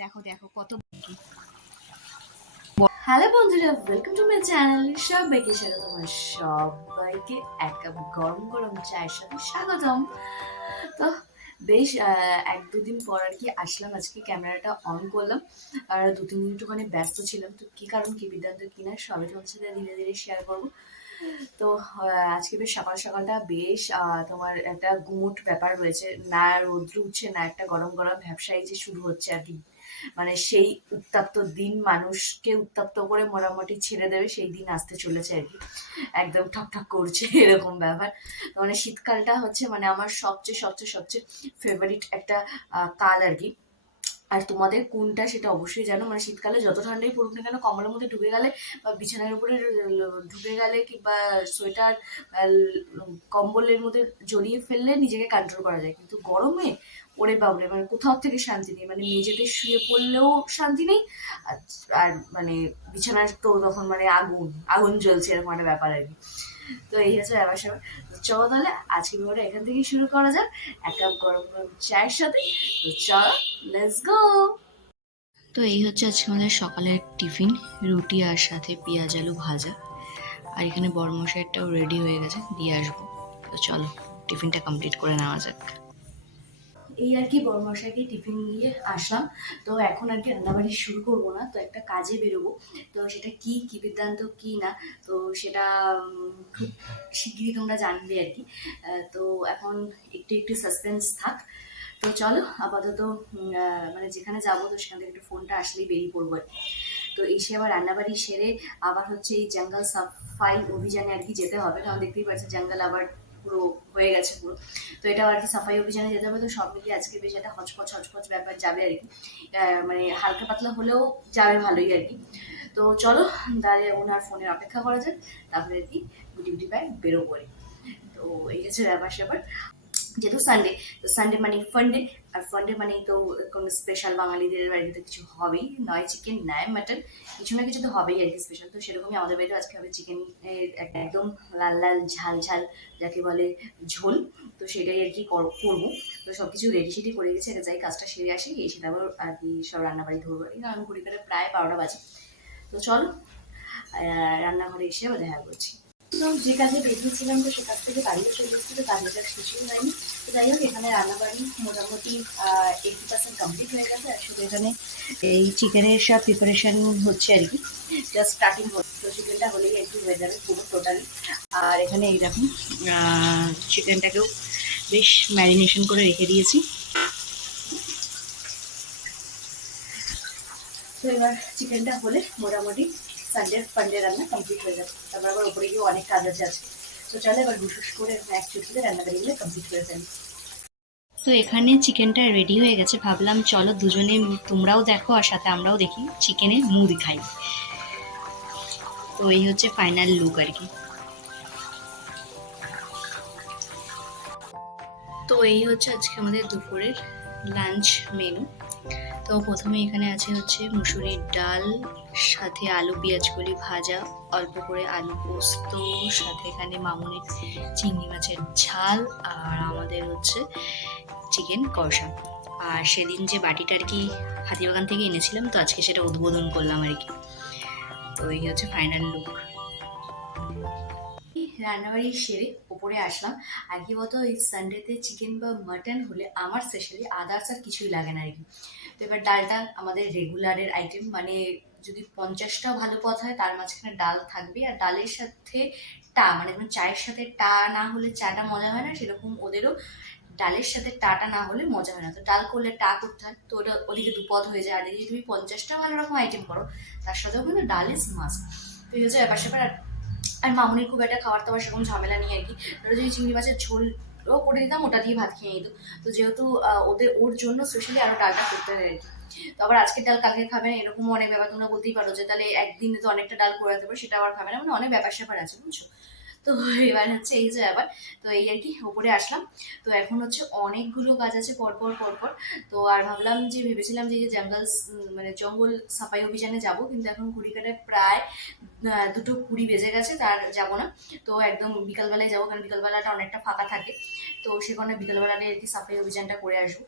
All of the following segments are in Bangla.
দেখো দেখো, কত হ্যালো বন্ধুরা ওয়েলকাম টু মাই চ্যানেল সবাইকে তোমার সবাইকে এক কাপ গরম গরম চায়ের সাথে স্বাগতম। তো বেশ এক দুদিন পর আর কি আসলাম, আজকে ক্যামেরাটা অন করলাম। আর দু তিন মিনিট ওখানে ব্যস্ত ছিলাম, তো কি কারণ, কি বিদ্যান্ত কি না, সবই তোমার সাথে ধীরে ধীরে শেয়ার করব। তো আজকে বেশ সকাল সকালটা বেশ তোমার একটা গুমুট ব্যাপার রয়েছে। না রৌদ্র উঠছে, না একটা গরম গরম ব্যবসায়ী যে শুরু হচ্ছে আর কি। মানে সেই উত্তাপ্ত দিন মানুষকে উত্তাপ্ত করে মোটামুটি ছেড়ে দেবে, সেই দিন আসতে চলেছে আর কি। একদম ঠক ঠক করছে, এরকম ব্যাপার। মানে শীতকালটা হচ্ছে মানে আমার সবচেয়ে সবচেয়ে সবচেয়ে ফেভারিট একটা কাল আর কি। আর তোমাদের কোনটা সেটা অবশ্যই জানো। মানে শীতকালে যত ঠান্ডাই পড়ুক না কেন কম্বলের মধ্যে ঢুকে গেলে বা বিছানার উপরে ঢুকে গেলে কিংবা সোয়েটার কম্বলের মধ্যে জড়িয়ে ফেললে নিজেকে কন্ট্রোল করা যায়। কিন্তু গরমে ওরে বাবরে মানে কোথাও থেকে শান্তি নেই। মানে মেঝেতে শুয়ে পড়লেও শান্তি নেই আর- আর মানে বিছানার তো তখন মানে আগুন আগুন জ্বলছে এরকম একটা ব্যাপার আর কি। তো এই হচ্ছে স্যাপার তো চলো তাহলে আজকে ভিডিওটা এখান থেকেই শুরু করা যাক। এক কাপ গরম গরম চায়ের সাথে। তো চলো লেটস গো তো এই হচ্ছে আজকে আমাদের সকালের টিফিন, রুটি আর সাথে পেঁয়াজ আলু ভাজা। আর এখানে বড় মশাইটাও রেডি হয়ে গেছে, দিয়ে আসব। তো চলো, টিফিনটা কমপ্লিট করে নেওয়া যাক। এই আর কি বড়মশাইকে টিফিন নিয়ে আসলাম। তো এখন আর কি রান্নাবাড়ি শুরু করব না, তো একটা কাজে বেরোবো। তো সেটা কি কি বৃত্তান্ত কি না, তো সেটা খুব শিগগিরই তোমরা জানবে আর কি। তো এখন একটু একটু সাসপেন্স থাক। তো চলো, আপাতত মানে যেখানে যাব, তো সেখান থেকে একটু ফোনটা আসলেই বেরিয়ে পড়ব আর কি। তো এসে আবার রান্নাবাড়ি সেরে আবার হচ্ছে এই জঙ্গল সাফাই অভিযানে আর কি যেতে হবে। কারণ দেখতেই পাচ্ছি জঙ্গল আবার পুরো হয়ে গেছে পুরো। তো এটা আর কি সাফাই অভিযানে যেতে হবে, তো সব মিলিয়ে আজকে বেশ একটা হচপচ হচপচ ব্যাপার যাবে আর কি। মানে হালকা পাতলা হলেও যাবে ভালোই আর কি। তো চলো, তাহলে ওনার ফোনের অপেক্ষা করা যাক, তারপরে আর কি গুটি গুটি পায়ে বেরোবো আর। তো এই হচ্ছে ব্যাপার স্যাপার যেহেতু সানডে তো সানডে মানে ফান্ডে আর ফান্ডে মানে তো কোনো স্পেশাল বাঙালিদের বাড়িতে তো কিছু হবেই, নয় চিকেন নয় মাটন কিছু না কিছু তো হবেই আর কি স্পেশাল তো সেরকমই আমাদের বাড়িতে আজকে হবে চিকেন একদম লাল লাল, ঝাল ঝাল, যাকে বলে ঝোল। তো সেটাই আর কি কর- করব। তো সব কিছু রেডি সেডি করে গেছে আগে যাই কাজটা সেরে আসি, এসে তারপর আর কি সব রান্নাবাড়ি ধরবো। আর কি ঘড়ি কাটে প্রায় বারোটা বাজে। তো চলো রান্নাঘরে এসে আবার দেখা করছি। যে কাজে বেরিয়েছিলাম তো সে থেকে বাড়িতে চলে এসেছি, তো কাজের কাজ কিছুই হয়নি। তো যাই হোক, এখানে রান্নাবাড়ি মোটামুটি এইটি পার্সেন্ট কমপ্লিট হয়ে গেছে। শুধু এখানে এই চিকেনের সব প্রিপারেশন হচ্ছে আর কি। জাস্ট স্টার্টিং হচ্ছে। তো চিকেনটা হলেই কি হয়ে যাবে পুরো টোটালি আর এখানে এইরকম চিকেনটাকেও বেশ ম্যারিনেশন করে রেখে দিয়েছি। তো এবার চিকেনটা হলে মোটামুটি সানডে ফান্ডে রান্না কমপ্লিট হয়ে যাবে। তারপর আবার উপরে গিয়ে অনেক কাজ আছে আজকে। তো চলে এবার গুসুস করে এক চুটকিতে রান্নাবাড়িগুলো কমপ্লিট করে ফেলি। তো এখানে চিকেনটা রেডি হয়ে গেছে। ভাবলাম চলো দুজনে তোমরাও দেখো আর সাথে আমরাও দেখি। চিকেনে মুড়ি খাই। তো এই হচ্ছে ফাইনাল লুক আর কি। তো এই হচ্ছে আজকে আমাদের দুপুরের লাঞ্চ মেনু তো প্রথমে এখানে আছে হচ্ছে মুসুরির ডাল সাথে আলু পেঁয়াজগুলি ভাজা, অল্প করে আলু পোস্ত, সাথে এখানে মামুনির চিংড়ি মাছের ঝাল আর আমাদের হচ্ছে চিকেন কষা। আর সেদিন যে বাটিটা আর কি হাতিবাগান থেকে এনেছিলাম, তো আজকে সেটা উদ্বোধন করলাম আর কি। তো এই হচ্ছে ফাইনাল লুক রান্নাবাড়ি সেরে ওপরে আসলাম। আর কি বলতো, এই সানডেতে চিকেন বা মাটন হলে আমার স্পেশালি আদার্স আর কিছুই লাগে না আর কি। তো এবার ডালটা আমাদের রেগুলারের আইটেম মানে যদি পঞ্চাশটা ভালো পথ হয়, তার মাঝখানে ডাল থাকবে আর ডালের সাথে টা মানে চায়ের সাথে টা না হলে চাটা মজা হয় না, সেরকম ওদেরও ডালের সাথে টাটা না হলে মজা হয় না। তো ডাল করলে টা করতে হয়, তো ওটা ওদিকে দুপদ হয়ে যায়। আর যদি তুমি পঞ্চাশটা ভালো রকম আইটেম করো, তার সাথেও কিন্তু ডাল ইজ মাস্ট তো এই হচ্ছে ব্যাপার স্যাপার। আর মামুনির খুব একটা খাবার দাবার সেরকম ঝামেলা নেই আর কি। ধরো যদি চিংড়ি মাছের ঝোলও করে দিতাম, ওটা দিয়ে ভাত খেয়ে নিত। তো যেহেতু ওদের ওর জন্য স্পেশালি আরও ডালটা করতে হয় আর কি। তো আবার আজকে ডাল কালকে খাবেন এরকম অনেক ব্যাপার, তোমরা বলতেই পারো যে তাহলে একদিনে তো অনেকটা ডাল করে রাখতে পারো, সেটা আবার খাবে না মানে অনেক ব্যাপার স্যাপার আছে, বুঝছ? তো এবার হচ্ছে এই যে আবার, তো এই আর কি ওপরে আসলাম। তো এখন হচ্ছে অনেকগুলো কাজ আছে পরপর পরপর তো আর ভাবলাম যে, ভেবেছিলাম যে জঙ্গল মানে জঙ্গল সাফাই অভিযানে যাব, কিন্তু এখন কুড়িকাটায় প্রায় দুটো কুড়ি বেজে গেছে, তার যাব না। তো একদম বিকালবেলায় যাব, কারণ বিকালবেলাটা অনেকটা ফাঁকা থাকে। তো সে কারণে বিকালবেলাটায় আর কি সাফাই অভিযানটা করে আসব।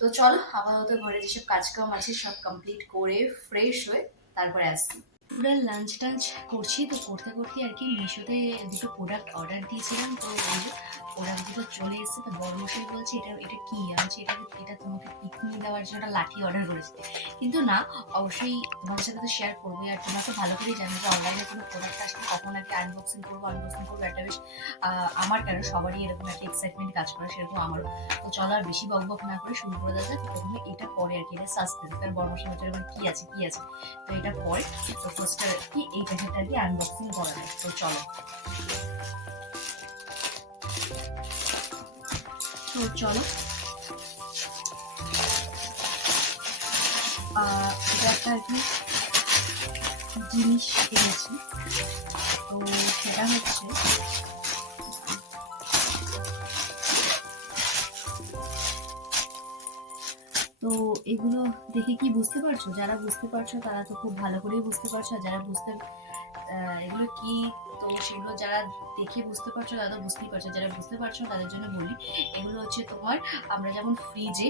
তো চলো, আপাতত ঘরে যেসব কাজকাম আছে, সব কমপ্লিট করে ফ্রেশ হয়ে তারপরে আসছি। পুরো লাঞ্চ টাঞ্চ করছি, তো করতে করতে আর কি মিশোতে দুটো প্রোডাক্ট অর্ডার দিয়েছিলাম, তো যে দুটো চলে এসেছে তো বড় মশাই বলছে এটা এটা কি? আমি বলছি, এটা এটা তোমাকে পিকনিক দেওয়ার জন্য একটা লাঠি অর্ডার করেছি। কিন্তু না অবশ্যই তোমাদের সাথে তো শেয়ার করবোই আর তোমরা তো ভালো করেই জানো যে অনলাইনে কোনো প্রোডাক্ট আসলে কখন কি আনবক্সিং করব আনবক্সিং করব একটা বেশ আমার কেন সবারই এরকম একটা এক্সাইটমেন্ট কাজ করে সেরকম আমারও। তো চলো আর বেশি বক বক না করে শুরু করে দেওয়া যাক প্রথমে এটা পরে আর কি এটা সাসপেন্স কারণ বড় মশাই হচ্ছে কি আছে কি আছে? তো এটা পরে তো ফার্স্ট কি এই প্যাকেটটা কি আনবক্সিং করা যায় তো চলো। তো চলো। এটা একটা জিনিস কিনেছি। তো সেটা হচ্ছে তো এগুলো দেখে কি বুঝতে পারছ? যারা বুঝতে পারছ তারা তো খুব ভালো করেই বুঝতে পারছ। যারা বুঝতে এগুলো কি তো সেগুলো যারা দেখে বুঝতে পারছ, তারা বুঝতেই পারছ। যারা বুঝতে পারছ, তাদের জন্য বলি, এগুলো হচ্ছে তোমার, আমরা যেমন ফ্রিজে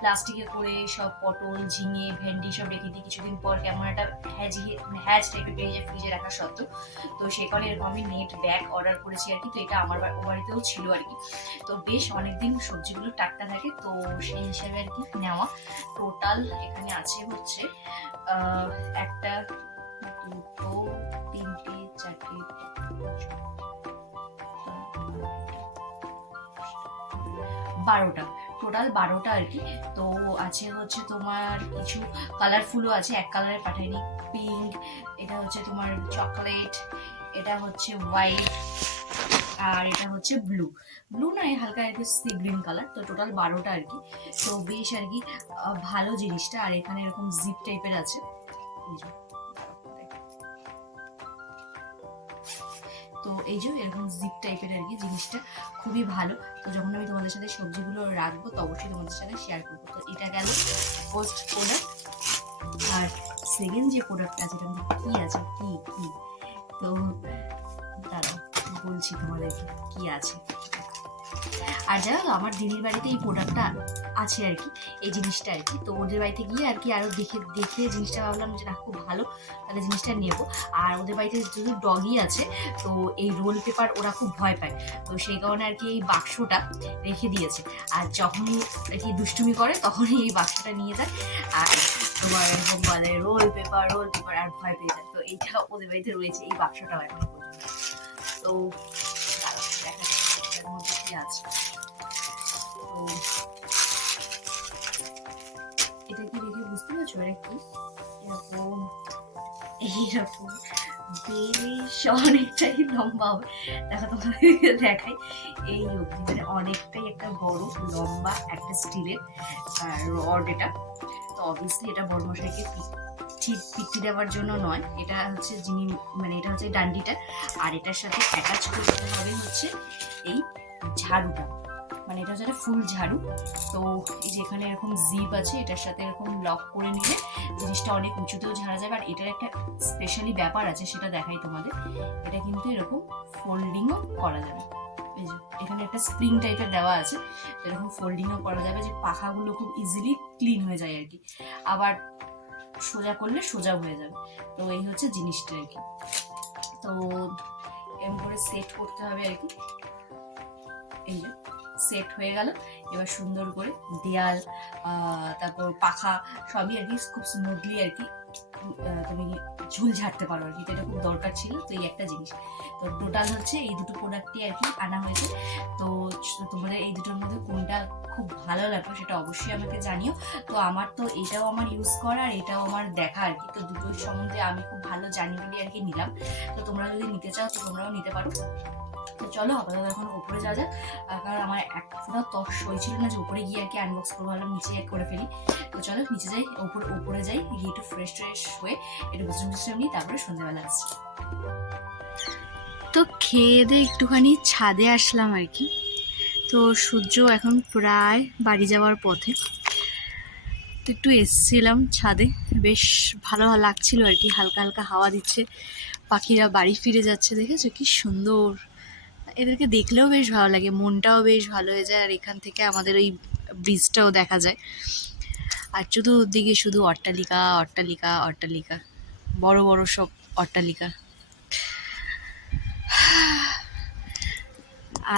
প্লাস্টিকে করে সব পটল, ঝিঙে, ভেন্ডি সব রেখে দিই কিছুদিন পর। কেমন একটা হ্যাজ হ্যাজ টাইপের পেয়ে যায় ফ্রিজে রাখা সত্ত্বেও। তো সে কারণে এরকম আমি নেট ব্যাগ অর্ডার করেছি আর কি। তো এটা আমার বাড়িতেও ছিল আর কি। তো বেশ অনেকদিন সবজিগুলো টাটকা থাকে, তো সেই হিসাবে আর কি নেওয়া। টোটাল এখানে আছে হচ্ছে একটা বারোটা। টোটাল বারোটা আর কি। তো আছে হচ্ছে তোমার কিছু কালারফুলও আছে। এক কালারে পাঠাইনি পিঙ্ক এটা হচ্ছে তোমার চকলেট এটা হচ্ছে হোয়াইট আর এটা হচ্ছে ব্লু ব্লু নয় হালকা আর কি সি গ্রিন কালার তো টোটাল বারোটা আর কি। তো বেশ আর কি ভালো জিনিসটা। আর এখানে এরকম জিপ টাইপের আছে। তো এই যে, এরকম জিপ টাইপের আর কি জিনিসটা খুবই ভালো। তো যখন আমি তোমাদের সাথে সবজিগুলো রাখব, তো অবশ্যই তোমাদের সাথে শেয়ার করব। তো এটা গেল ফার্স্ট প্রোডাক্ট আর সেকেন্ড যে প্রোডাক্টটা আছে, এটা কি আছে? কি কি? তো দাঁড়াও, বলছি তোমাদেরকে কি আছে। আর জানো তো, আমার দিদির বাড়িতে এই প্রোডাক্টটা আছে আর কি, এই জিনিসটা আর কি। তো ওদের বাড়িতে গিয়ে আর কি আরও দেখে দেখে জিনিসটা ভাবলাম যে না, খুব ভালো, তাহলে জিনিসটা নেব। আর ওদের বাড়িতে যদি ডগি আছে, তো এই রোল পেপার ওরা খুব ভয় পায়। তো সেই কারণে আর কি এই বাক্সটা রেখে দিয়েছে। আর যখনই আর কি দুষ্টুমি করে, তখনই এই বাক্সটা নিয়ে যায়। আর তোমার এরকম বলে রোল পেপার রোল পেপার আর ভয় পেয়ে যায়। তো এইটা ওদের বাড়িতে রয়েছে, এই বাক্সটা এখন তো আছে। তো এটা কি দেখে বুঝতে পারছ? এটা কি? এরকম এইরকম বেশ অনেকটাই লম্বা হবে। দেখো তোমাদের দেখাই। এই অবধি মানে অনেকটাই একটা বড়, লম্বা একটা স্টিলের রড এটা। তো অবভিয়াসলি এটা বড়মশাইকে ঠিক পিটি দেওয়ার জন্য নয়। এটা হচ্ছে যিনি মানে এটা হচ্ছে ডান্ডিটা। আর এটার সাথে অ্যাটাচ করতে হবে হচ্ছে এই ঝাড়ুটা। মানে এটা হচ্ছে ফুল ঝাড়ু। তো এই যে এখানে এরকম জিপ আছে, এটার সাথে এরকম লক করে নিলে জিনিসটা অনেক উঁচুতেও ঝাড়া যাবে। আর এটার একটা স্পেশালি ব্যাপার আছে, সেটা দেখাই তোমাদের। এটা কিন্তু এরকম ফোল্ডিংও করা যাবে। এখানে একটা স্প্রিং টাইপের দেওয়া আছে, এরকম ফোল্ডিংও করা যাবে যে পাখাগুলো খুব ইজিলি ক্লিন হয়ে যায় আর কি। আবার সোজা করলে সোজা হয়ে যাবে। তো এই হচ্ছে জিনিসটা আর কি। তো এরকম করে সেট করতে হবে আর কি। এই যে সেট হয়ে গেল। এবার সুন্দর করে দেয়াল তারপর পাখা সবই আর কি খুব স্মুথলি আর কি তুমি ঝুল ঝাড়তে পারো আর কি। এটা খুব দরকার ছিল, তো এই একটা জিনিস। তো টোটাল হচ্ছে এই দুটো প্রোডাক্টই আর কি আনা হয়েছে। তো তোমাদের এই দুটোর মধ্যে কোনটা খুব ভালো লাগল সেটা অবশ্যই আমাকে জানিও। তো আমার তো এটাও আমার ইউজ করা আর এটাও আমার দেখা আর কি। তো দুটোর সম্বন্ধে আমি খুব ভালো জানি বলে আর কি নিলাম। তো তোমরা যদি নিতে চাও তো তোমরাও নিতে পারো। চলো আপাতত এখন উপরে যাওয়া যাক। কারণ আমার এক ফোটা তস হয়েছিল না যে উপরে গিয়ে আর কি আনবক্স করব ভাবলাম নিচে করে ফেলি। তো চলো নিচে যাই, উপরে উপরে যাই, গিয়ে একটু ফ্রেশ ট্রেশ হয়ে একটু বিশ্রাম টিশ্রাম নিই তারপরে সন্ধ্যাবেলা আসছি। তো খেয়ে দিয়ে একটুখানি ছাদে আসলাম আর কি। তো সূর্য এখন প্রায় বাড়ি যাওয়ার পথে। তো একটু এসছিলাম ছাদে, বেশ ভালো লাগছিল আর কি, হালকা হালকা হাওয়া দিচ্ছে। পাখিরা বাড়ি ফিরে যাচ্ছে, দেখেছ? কি সুন্দর। এদেরকে দেখলেও বেশ ভালো লাগে, মনটাও বেশ ভালো হয়ে যায়, আর এখান থেকে আমাদের ওই ব্রিজটাও দেখা যায়। আর চতুর্দিকে শুধু অট্টালিকা অট্টালিকা অট্টালিকা, বড় বড় সব অট্টালিকা।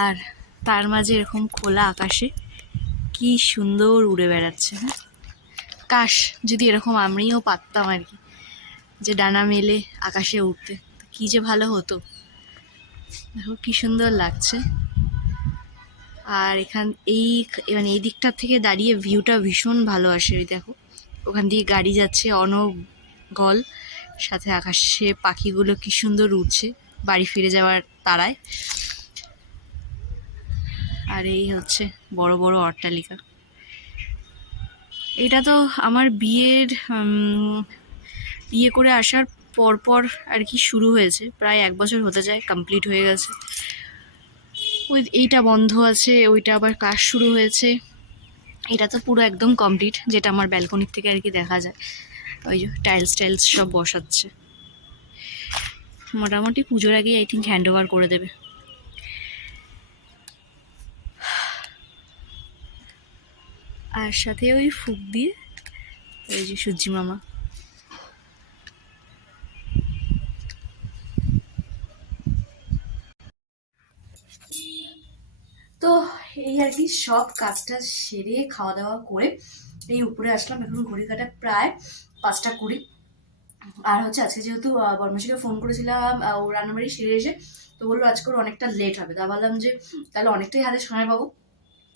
আর তার মাঝে এরকম খোলা আকাশে কি সুন্দর উড়ে বেড়াচ্ছে হ্যাঁ? কাশ, যদি এরকম আমিও পারতাম আর কি, যে ডানা মেলে আকাশে উঠতে কি যে ভালো হতো। দেখো কি সুন্দর লাগছে। আর এখান, এই মানে এই দিকটা থেকে দাঁড়িয়ে ভিউটা ভীষণ ভালো আসে দেখো। ওখান দিয়ে গাড়ি যাচ্ছে অনগল সাথে আকাশে পাখিগুলো কি সুন্দর উঠছে বাড়ি ফিরে যাওয়ার তারায়। আর এই হচ্ছে বড় বড় অট্টালিকা। এটা তো আমার বিয়ের বিয়ে করে আসার পরপর আর কি শুরু হয়েছে। প্রায় এক বছর হতে যায় কমপ্লিট হয়ে গেছে। ওই এইটা বন্ধ আছে, ওইটা আবার কাজ শুরু হয়েছে। এটা তো পুরো একদম কমপ্লিট যেটা আমার ব্যালকনির থেকে আর কি দেখা যায়। ওই যে টাইলস টাইলস সব বসাচ্ছে। মোটামুটি পুজোর আগেই আই থিঙ্ক হ্যান্ড ওভার করে দেবে। আর সাথে ওই ফুক দিয়ে ওই যে সূর্যি মামা। তো এই আর কি, সব কাজটা সেরে খাওয়া দাওয়া করে এই উপরে আসলাম। এখন ঘড়ি কাটা প্রায় পাঁচটা কুড়ি। আর হচ্ছে আজকে যেহেতু বর্মাসীকে ফোন করেছিলাম ও রান্নাবাড়ি সেরে এসে তো বলল আজকে ওর অনেকটা লেট হবে। তা ভাবলাম যে, তাহলে অনেকটাই হাতে সময় পাবো।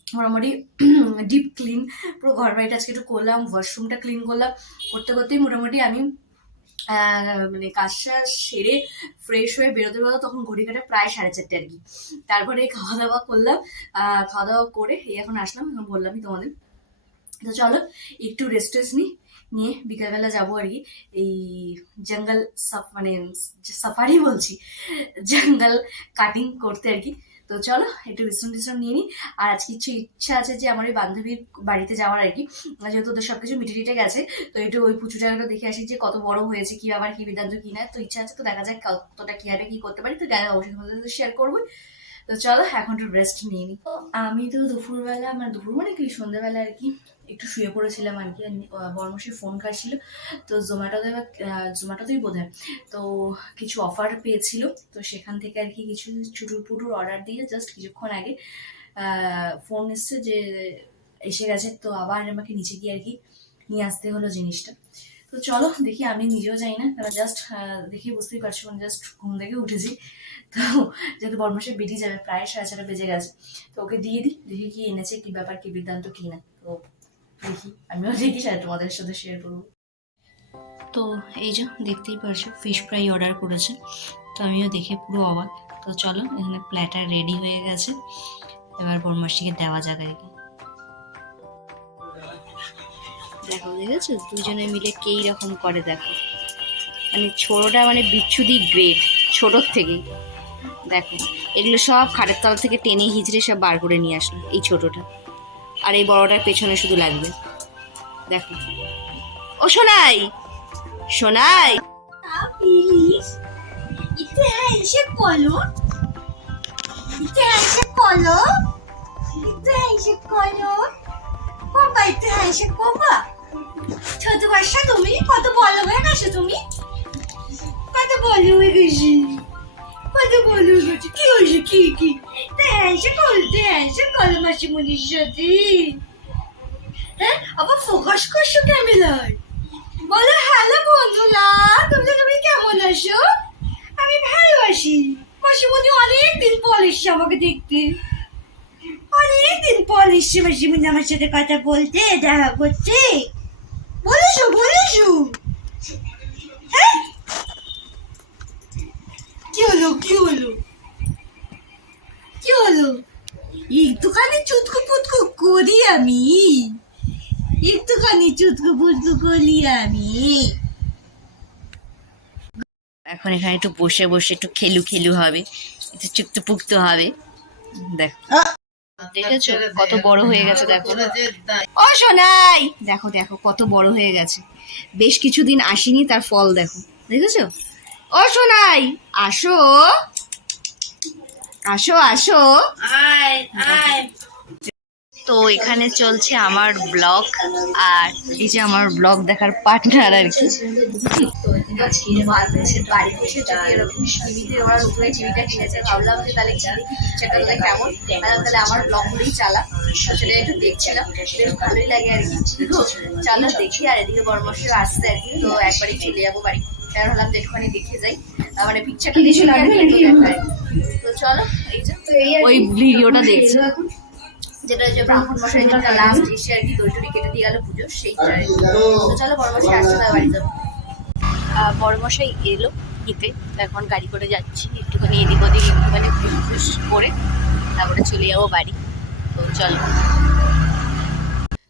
মোটামুটি ডিপ ক্লিন পুরো ঘর বাড়িটা আজকে একটু করলাম ওয়াশরুমটা ক্লিন করলাম। করতে করতেই মোটামুটি আমি মানে কাজটা সেরে ফ্রেশ হয়ে বেরোতে বেরোতে তখন ঘড়ি কাটা প্রায় সাড়ে চারটে আর কি তারপরে খাওয়া দাওয়া করলাম। খাওয়া দাওয়া করে এই এখন আসলাম এখন বললামই তোমাদের। তো চলো, একটু রেস্ট টেস্ট নিই, নিয়ে বিকালবেলা যাব আর কি এই জঙ্গল সাফ মানে সাফারি বলছি জঙ্গল কাটিং করতে আর কি তো চলো, একটু বিশ্রাম টিশ্রাম নিয়ে নিই আর আজকে কিছু ইচ্ছা আছে যে আমার ওই বান্ধবীর বাড়িতে যাওয়ার আর কি। যেহেতু ওদের সব কিছু মিটে গেছে, তো একটু ওই পুচুটাগুলো দেখে আসি যে কত বড় হয়েছে, কি আবার কি বিদান্ত কি না। তো ইচ্ছা আছে তো দেখা যাক কতটা কি হবে কি করতে পারি। তো গেলে অবশ্যই তোমাদের শেয়ার করব। তো চলো, এখন একটু রেস্ট নিয়ে নিই আমি তো দুপুরবেলা আমার দুপুর মানে কি? সন্ধ্যাবেলা আর কি। একটু শুয়ে পড়েছিলাম আর কি বর্মসে ফোন কাটছিল তো জোম্যাটোতে বা জোম্যাটোতেই বোধ হয় তো কিছু অফার পেয়েছিল। তো সেখান থেকে আর কি কিছু চুটুর পুটুর অর্ডার দিয়ে জাস্ট কিছুক্ষণ আগে ফোন এসছে যে এসে গেছে। তো আবার আমাকে নিচে গিয়ে আর কি নিয়ে আসতে হলো জিনিসটা। তো চলো দেখি, আমি নিজেও যাই না। কারণ জাস্ট দেখি বুঝতেই পারছ মানে জাস্ট ঘুম থেকে উঠেছি। তো যেহেতু বর্মসে বেরিয়ে যাবে, প্রায় সাড়ে ছটা বেজে গেছে। তো ওকে দিয়ে দিই, দেখি কি এনেছে, কি ব্যাপার, কি বৃত্তান্ত কি না। তো দেখি। আমিও দেখি সাথে তোমাদের সাথে শেয়ার করব। তো এই যে, দেখতেই পারছ ফিশ ফ্রাই অর্ডার করেছে। তো আমিও দেখে পুরো অবাক। তো চলো, এখানে প্ল্যাটার রেডি হয়ে গেছে। এবার বরমাসিকে দেওয়া যাক আর কি। দেখো, দেখেছ? দুজনে মিলে কেই রকম করে, দেখো। মানে ছোটটা মানে বিচ্ছুদি গ্রেট ছোটোর থেকেই। দেখো, এগুলো সব খাটের তল থেকে টেনে হিজড়ে সব বার করে নিয়ে আসলো, এই ছোটটা। আর এই বড়টার পেছনে শুধু লাগবে। দেখো। ও, সোনাই! সোনাই! কলো কলো বাচ্চা, তুমি কত বলো হয়ে গেছো তুমি? কত বলো হয়ে গেছি? কত বলো হয়ে গেছে কি হয়েছে? কি কি? তে এসে কল তে এসে কল মাসিমণির সাথে। হ্যাঁ? আবার ফোকাস করছ ক্যামেরায় বলো হ্যালো বন্ধুরা, তোমরা তুমি কেমন আছো? আমি ভালো আছি। মাসিমণি অনেক দিন পর এসছে আমাকে দেখতে। অনেক দিন পর এসছে মাসিমণি আমার সাথে কথা বলতে, দেখা করতে। বলেছ বলেছ। হ্যাঁ? কি হলো কি হলো? কি হলো? একটুখানি চুটকু পুটকু করি আমি। একটুখানি চুটকু পুটকু করি আমি। এখন এখানে একটু বসে বসে একটু খেলু খেলু হবে। একটু চুক্ত পুক্ত হবে। দেখো। দেখেছ? কত বড় হয়ে গেছে দেখো। ও সোনাই! দেখো দেখো কত বড় হয়ে গেছে। বেশ কিছুদিন আসেনি তার ফল দেখো। দেখেছ? ও সোনাই আসো। আসো আসো। আয় আয়। তো এখানে চলছে আমার ব্লগ আর এই যে আমার ব্লগ দেখার পার্টনার আর কি। ভাবলাম যে তাহলে সেটা তাহলে কেমন তাহলে আমার ব্লগগুলোই চালা সেটা একটু দেখছিলাম বেশ ভালোই লাগে আর কি চালা দেখি আর এদিকে পরামর্শ আসছে আর কি তো একবারই চলে যাব বাড়ি। তাই ভাবলাম যে একটুখানি দেখে যাই। মানে পিকচারটা দেখে লাগবে তো চলো এই যে। ওই ভিডিওটা দেখছি। যেটা হচ্ছে ব্রাহ্মণ মশাই যেটা লাস্ট এসে আর কি দই কেটে দিয়ে গেল পুজো সেইটা তো চলো বড় মশাই আসছে তার বাড়ি যাব আহ, বড় মশাই এলো ইতে তো এখন গাড়ি করে যাচ্ছি একটুখানি এদিক ওদিক একটুখানি করে। তারপরে চলে যাব বাড়ি। তো চলো।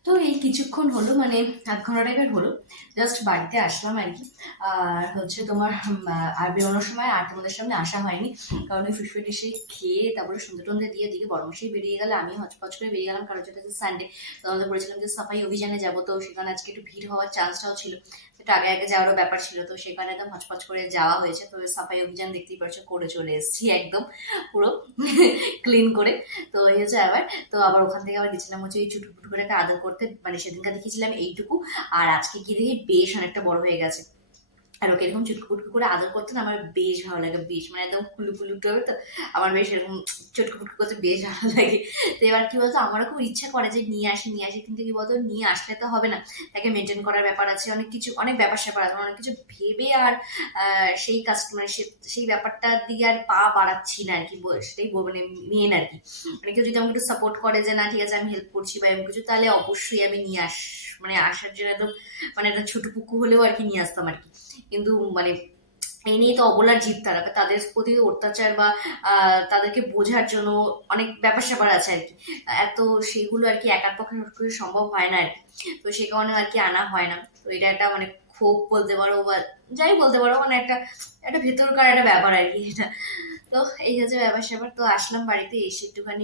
তো এই কিছুক্ষণ হলো মানে আধ ঘণ্টা টাইপের হলো জাস্ট বাড়িতে আসলাম আর কি। আর হচ্ছে তোমার আর বেরোনোর সময় আর তোমাদের সামনে আসা হয়নি। কারণ ওই ফুসফুটি সেই খেয়ে তারপরে সুন্দর টন্ধে দিয়ে দিকে বড় মশাই বেরিয়ে গেলে আমি হচপচ করে বেরিয়ে গেলাম, কারণ যেটা সানডে তো আমাদের বলেছিলাম যে সাফাই অভিযানে যাব, তো সেখানে আজকে একটু ভিড় হওয়ার চান্সটাও ছিল। একটু আগে আগে যাওয়ারও ব্যাপার ছিল, তো সেখানে একদম হচপচ করে যাওয়া হয়েছে। তো সাফাই অভিযান দেখতেই পারছ, করে চলে এসেছি একদম পুরো ক্লিন করে। তো এই হচ্ছে আবার তো আবার ওখান থেকে আবার গেছিলাম হচ্ছে এই চুটুপুটু করে একটা আদর করতে। মানে সেদিনকার দেখিয়েছিলাম এইটুকু। আর আজকে গিয়ে দেখি বেশ অনেকটা বড় হয়ে গেছে। আর ওকে এরকম চুটকুটকু করে আদর করতে না আমার বেশ ভালো লাগে, বেশ। মানে একদম কুলু কুলু হবে তো। আমার বেশ এরকম চটকুটকু করতে বেশ ভালো লাগে। তো এবার কি বলতো, আমারও খুব ইচ্ছা করে যে নিয়ে আসি নিয়ে আসি। কিন্তু কি বলতো, নিয়ে আসলে তো হবে না। তাকে মেনটেন করার ব্যাপার আছে, অনেক কিছু, অনেক ব্যাপার স্যাপার আছে। অনেক কিছু ভেবে আর সেই কাস্টমার সেই ব্যাপারটার দিকে আর পা বাড়াচ্ছি না আর কি সেটাই মানে মেন আর কি মানে কেউ যদি আমাকে একটু সাপোর্ট করে যে, না, ঠিক আছে, আমি হেল্প করছি বা এমন কিছু, তাহলে অবশ্যই আমি নিয়ে আস মানে আসার জন্য একদম মানে একটা ছোট পুকু হলেও আর কি নিয়ে আসতাম আর কি কিন্তু মানে এই নিয়ে তো অবলার জিত তারা। তাদের প্রতি অত্যাচার বা তাদেরকে বোঝার জন্য অনেক ব্যাপার স্যাপার আছে আর কি। এত সেগুলো আর কি একার পক্ষে সম্ভব হয় না আর কি। তো সে কারণে আর কি আনা হয় না। তো এটা একটা মানে ক্ষোভ বলতে পারো বা যাই বলতে পারো মানে একটা একটা ভেতরকার একটা ব্যাপার আর কি এটা। তো এই হচ্ছে ব্যাপার স্যাপার তো আসলাম বাড়িতে, এসে একটুখানি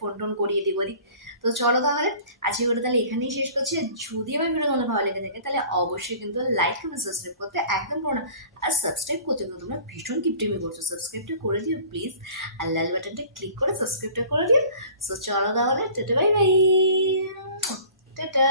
ফোন টোন করিয়ে দিব দিক তো চলো তাহলে আজকে করে তাহলে এখানেই শেষ করছি। যদি আমার ভিডিও তোমাদের ভালো লেগে থাকে, তাহলে অবশ্যই কিন্তু লাইক কমেন্ট সাবস্ক্রাইব করতে একদম পড়ো না। আর সাবস্ক্রাইব করতে কিন্তু তোমরা ভীষণ কিপটিমি করছ। সাবস্ক্রাইবটা করে দিও প্লিজ আর লাল বাটনটা ক্লিক করে সাবস্ক্রাইবটা করে দিও। সো চলো তাহলে, টাটা বাই বাই টাটা।